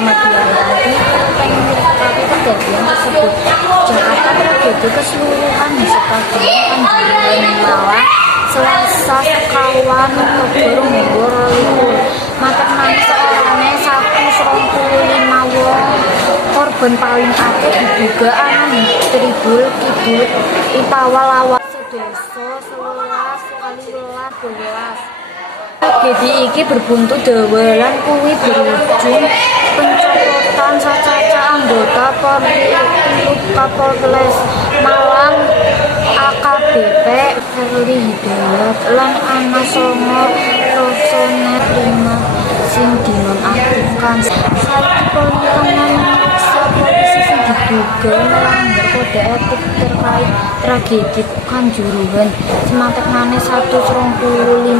Muhammadiyah RI pengen menyikapi kejadian tersebut. Jakarta tragedi keseluruhan Stadion Kanjuruhan Malang Selasa sekawan Oktober 2020 maternan seorangnya 125 wong. Korban paling akeh diduga anak Tribul Kidul Ipawa Lawas Sedoso 11 kali 12. Tragedi iki berbuntu dawalan kuwi berujung pencopotan sacaca anggota Polri Kapolres Malang AKBP Ferry Hidayat lan ana 9 personel Primap sing dinonaktifkan. Saiki Polri tengah memeriksa polisi sing diduga melanggar kode etik terkait tragedi Kanjuruhan. Semantek maneh 125